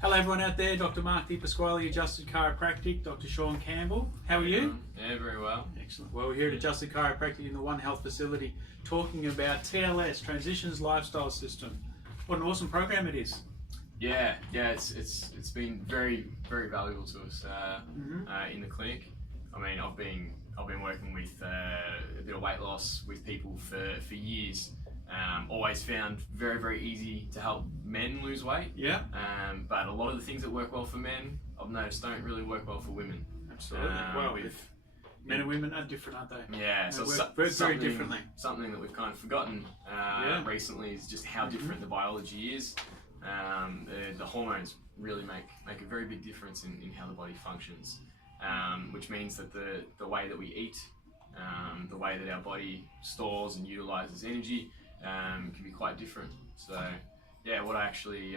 Hello everyone out there, Dr. Mark DiPasquale, Adjusted Chiropractic, Dr. Sean Campbell. How are you? Yeah, very well. Excellent. Well, we're here at Adjusted Chiropractic in the One Health facility talking about TLS, Transitions Lifestyle System. What an awesome program it is. Yeah, it's been very valuable to us in the clinic. I mean, I've been working with a bit of weight loss with people for years. Always found very easy to help men lose weight. Yeah. But a lot of the things that work well for men, I've noticed don't really work well for women. Absolutely. Men and women are different, aren't they? Yeah, so work very differently. Something that we've kind of forgotten recently is just how different the biology is. The hormones really make a very big difference in how the body functions, which means that the way that we eat, the way that our body stores and utilizes energy can be quite different. So yeah, what I actually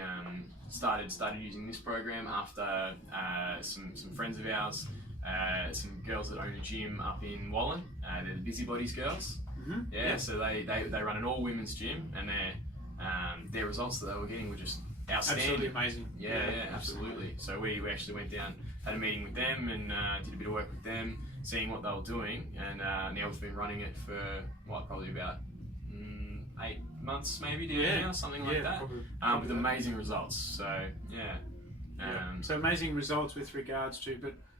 started using this program after some friends of ours, some girls that own a gym up in Wallen. They're the Busybodies girls. So they run an all women's gym, and their results that they were getting were just outstanding. Absolutely amazing. Yeah, absolutely. So we actually went down, had a meeting with them, and did a bit of work with them, seeing what they were doing, and now we've been running it for probably about 8 months maybe now, something like that, with amazing results. So so amazing results with regards to,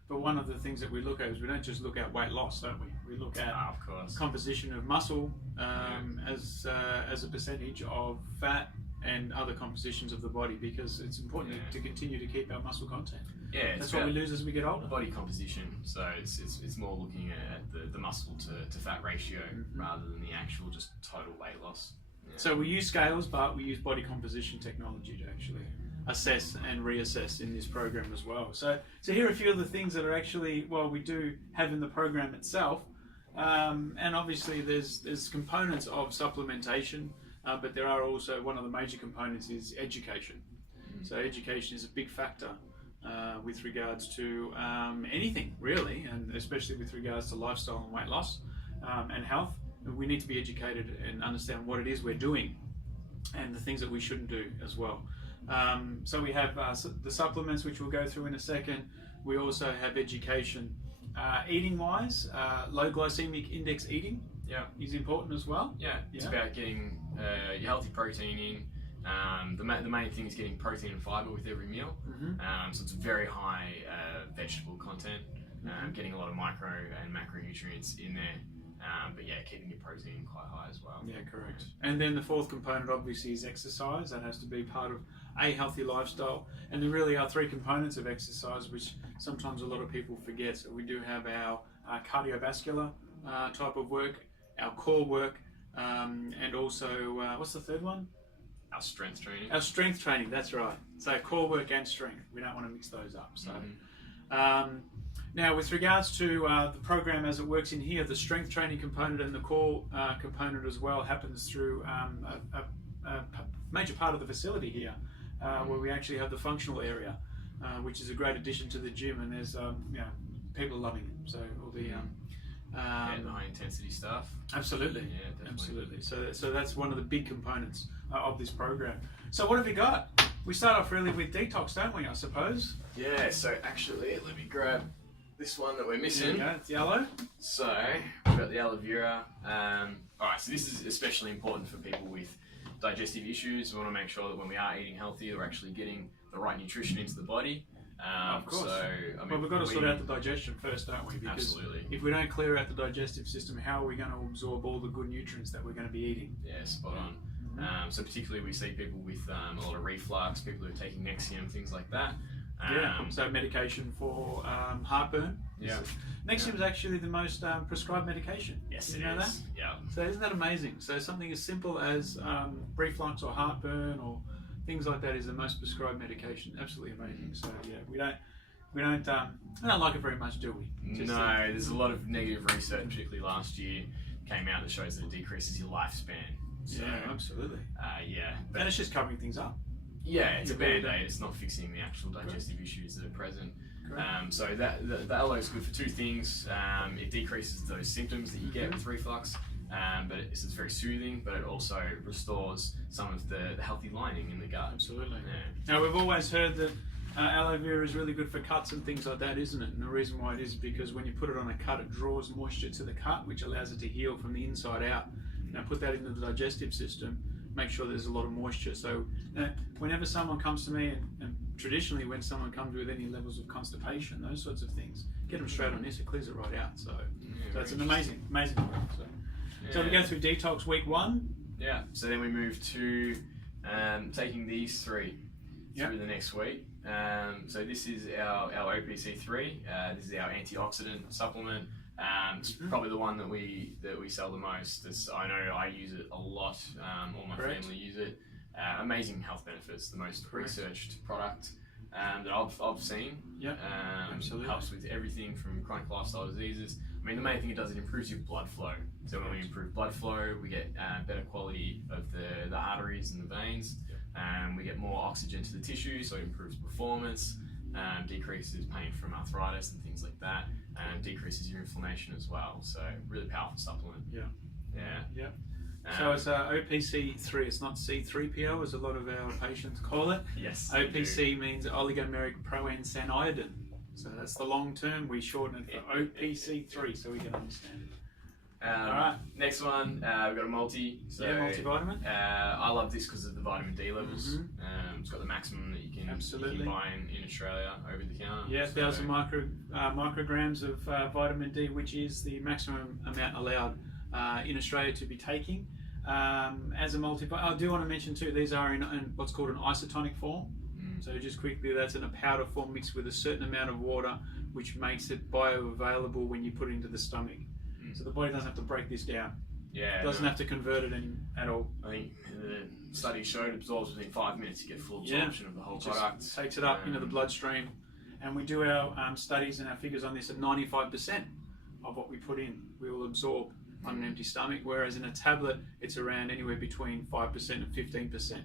but one of the things that we look at is we don't just look at weight loss, don't we? We look at of course, composition of muscle as a percentage of fat and other compositions of the body, because it's important to continue to keep our muscle content. Yeah, that's what we lose as we get older. Body composition. So it's more looking at the muscle to fat ratio rather than the actual just total weight loss. Yeah. So we use scales, but we use body composition technology to actually assess and reassess in this program as well. So here are a few of the things that are actually, we do have in the program itself. And obviously there's components of supplementation, but there are also, one of the major components is education. So education is a big factor with regards to anything really, and especially with regards to lifestyle and weight loss and health. We need to be educated and understand what it is we're doing and the things that we shouldn't do as well. So we have the supplements, which we'll go through in a second. We also have education eating wise. Low glycemic index eating is important as well. It's about getting your healthy protein in. The main thing is getting protein and fiber with every meal. So it's very high vegetable content, getting a lot of micro and macronutrients in there. But keeping your protein quite high as well. Yeah, correct. And then the fourth component obviously is exercise. That has to be part of a healthy lifestyle. And there really are 3 components of exercise, which sometimes a lot of people forget. So we do have our cardiovascular type of work, our core work, and also, what's the third one? Our strength training. Our strength training, that's right. So core work and strength. We don't want to mix those up. So. Now, with regards to the program as it works in here, the strength training component and the core component as well happens through a major part of the facility here, where we actually have the functional area, which is a great addition to the gym, and there's people are loving it. So all the the high intensity stuff. Absolutely, yeah, absolutely. So that's one of the big components of this program. So what have we got? We start off really with detox, don't we? I suppose. Yeah. So actually, let me grab this one that we're missing. Yeah, it's yellow. So we've got the aloe vera. Alright, so this is especially important for people with digestive issues. We want to make sure that when we are eating healthy, we're actually getting the right nutrition into the body. Of course. So, we've got to sort out the digestion first, don't we? Because absolutely. If we don't clear out the digestive system, how are we going to absorb all the good nutrients that we're going to be eating? Yeah, spot on. So particularly we see people with a lot of reflux, people who are taking Nexium, things like that. So medication for heartburn. Nexium is actually the most prescribed medication. Yes, Did you know that? Yeah. So isn't that amazing? So something as simple as reflux or heartburn or things like that is the most prescribed medication. Absolutely amazing. So we don't like it very much, do we? No, there's a lot of negative research, particularly last year, came out that shows that it decreases your lifespan. So, absolutely. But and it's just covering things up. Yeah, it's a band-aid. It's not fixing the actual digestive issues that are present. So the aloe is good for 2 things. It decreases those symptoms that you get with reflux, but it's very soothing, but it also restores some of the healthy lining in the gut. Absolutely. Yeah. Now, we've always heard that aloe vera is really good for cuts and things like that, isn't it? And the reason why it is because when you put it on a cut, it draws moisture to the cut, which allows it to heal from the inside out. Now put that into the digestive system, make sure there's a lot of moisture. So whenever someone comes to me, and traditionally when someone comes with any levels of constipation, those sorts of things, get them straight on this, it clears it right out. So it's an amazing product. So we go through detox week 1. Yeah, so then we move to taking these 3 through the next week. So this is our OPC3. This is our antioxidant supplement. It's probably the one that we sell the most. I know I use it a lot. All my family use it. Amazing health benefits. The most researched product that I've seen. Yeah, absolutely. Helps with everything from chronic lifestyle diseases. I mean, the main thing it does, it improves your blood flow. So when we improve blood flow, we get better quality of the arteries and the veins. We get more oxygen to the tissue, so it improves performance, decreases pain from arthritis and things like that, and decreases your inflammation as well. So really powerful supplement. Yeah. So it's OPC3. It's not C3PO, as a lot of our patients call it. Yes. OPC means oligomeric proanthaniodin. So that's the long term. We shorten it for OPC3, so we can understand it. All right. Next one, we've got a multi. So, multivitamin. I love this because of the vitamin D levels. It's got the maximum that you can buy in Australia over the counter. Yeah, 1,000 micrograms of vitamin D, which is the maximum amount allowed in Australia to be taking. As a multivitamin, I do want to mention too, these are in what's called an isotonic form. So just quickly, that's in a powder form mixed with a certain amount of water, which makes it bioavailable when you put it into the stomach. So the body doesn't have to break this down. Yeah. It doesn't have to convert it at all. I think the study showed it absorbs within 5 minutes. You get full absorption of the whole product. Takes it up into the bloodstream. And we do our studies and our figures on this at 95% of what we put in, we will absorb on an empty stomach, whereas in a tablet, it's around anywhere between 5% and 15%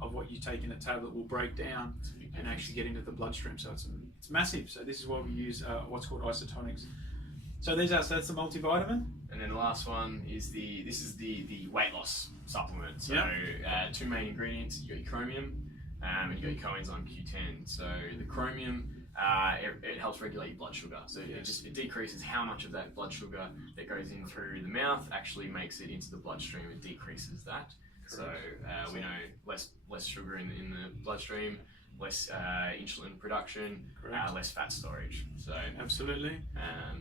of what you take in a tablet will break down and actually get into the bloodstream. So it's massive. So this is why we use what's called isotonics. So that's the multivitamin. And then the last one is the weight loss supplement. So 2 main ingredients. You got your chromium and you got your coenzyme Q10. So the chromium it helps regulate your blood sugar. So it decreases how much of that blood sugar that goes in through the mouth actually makes it into the bloodstream. It decreases that. So we know less sugar in the bloodstream, less insulin production, less fat storage. So absolutely.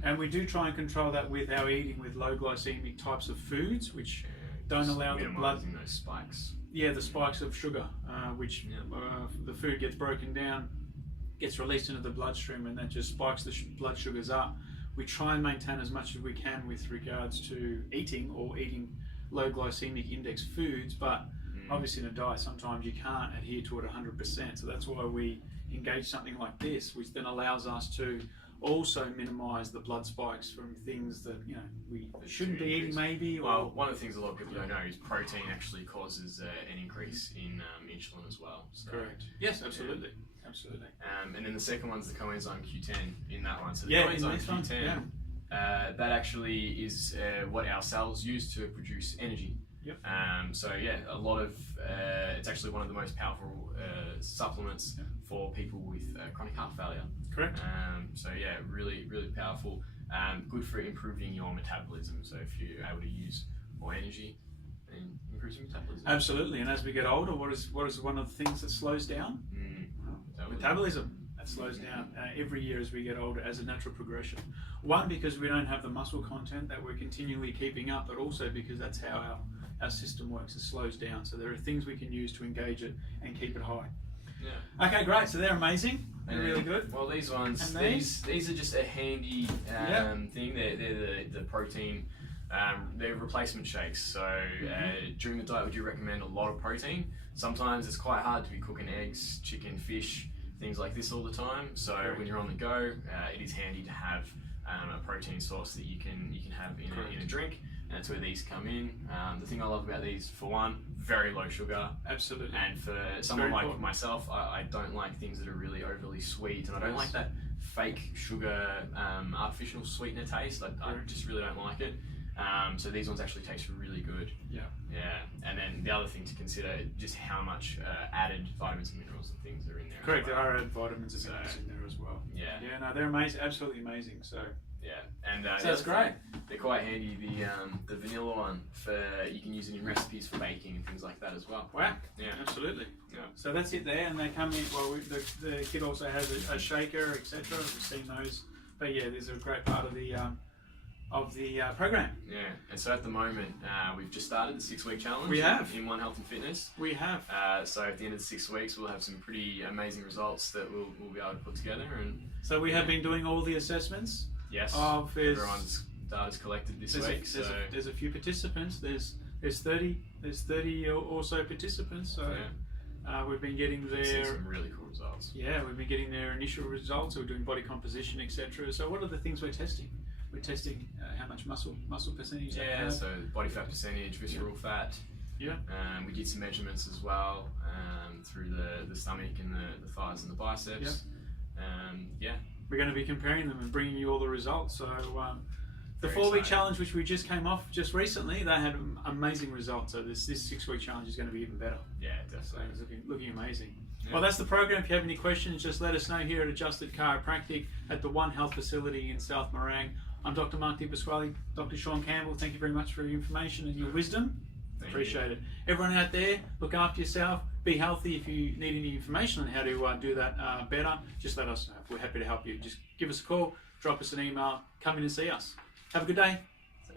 And we do try and control that with our eating with low glycemic types of foods, which don't allow the blood. Those spikes. Yeah, the spikes of sugar, which the food gets broken down, gets released into the bloodstream, and that just spikes the blood sugars up. We try and maintain as much as we can with regards to eating low glycemic index foods, but obviously in a diet sometimes you can't adhere to it 100%. So that's why we engage something like this, which then allows us to also minimise the blood spikes from things that we shouldn't be eating maybe. Well, one of the things a lot of people don't know is protein actually causes an increase in insulin as well. So, correct. Yes, absolutely. Absolutely. And then the second one's the coenzyme Q10 in that one. So the coenzyme Q10, that actually is what our cells use to produce energy. Yep. So a lot of it's actually one of the most powerful supplements for people with chronic heart failure. Correct. Really, really powerful. Good for improving your metabolism. So if you're able to use more energy, then improves your metabolism. Absolutely. And as we get older, what is one of the things that slows down? Metabolism. That slows down every year as we get older, as a natural progression. One, because we don't have the muscle content that we're continually keeping up, but also because that's how our system works. It slows down. So there are things we can use to engage it and keep it high. Yeah. Okay, great. So they're amazing. They're really good. Well, these ones, these are just a handy thing. They're the protein. They're replacement shakes. So during the diet, we do recommend a lot of protein. Sometimes it's quite hard to be cooking eggs, chicken, fish, things like this all the time. So when you're on the go, it is handy to have a protein source that you can have in a drink. And that's where these come in. The thing I love about these, for one, very low sugar. Absolutely. And for someone like myself, I don't like things that are really overly sweet, and I don't like that fake sugar, artificial sweetener taste. I just really don't like it. So these ones actually taste really good. Yeah. Yeah. And then the other thing to consider just how much added vitamins and minerals and things are in there. Correct. as There well. are added vitamins and minerals in there as well. Yeah. Yeah. No, they're amazing. Absolutely amazing. So. Yeah. And So that's the other great. thing, they're quite handy. The vanilla one you can use it in recipes for baking and things like that as well. Wow. Yeah. Absolutely. Yeah. So that's it there, and they come in. Well, the kit also has a shaker, etc. We've seen those, but yeah, these are a great part of the program. Yeah, and so at the moment, we've just started the 6-week challenge. We have. In One Health and Fitness. We have. So at the end of the 6 weeks, we'll have some pretty amazing results that we'll be able to put together. And So we have been doing all the assessments. yes, Of his- everyone's data's collected this week. There's a few participants. There's 30 or so participants. So yeah, we've been getting we've seen their some really cool results. we've been getting their initial results. We're doing body composition, etc. So what are the things we're testing? We're testing how much muscle percentage they Yeah, have. so body fat percentage, visceral fat. Yeah. We did some measurements as well through the stomach and the thighs and the biceps. Yeah. We're going to be comparing them and bringing you all the results. So the Very 4-week exciting. challenge, which we just came off just recently, they had amazing results. So this 6-week challenge is going to be even better. Yeah, So definitely. it's looking amazing. Yeah. Well, that's the program. If you have any questions, just let us know here at Adjusted Chiropractic at the One Health facility in South Morang. I'm Dr. Mark DiPasquale, Dr. Sean Campbell. Thank you very much for your information and your wisdom. Thank Appreciate it. Everyone out there, look after yourself. Be healthy. If you need any information on how to do that better, just let us know. We're happy to help you. Just give us a call, drop us an email, come in and see us. Have a good day. You.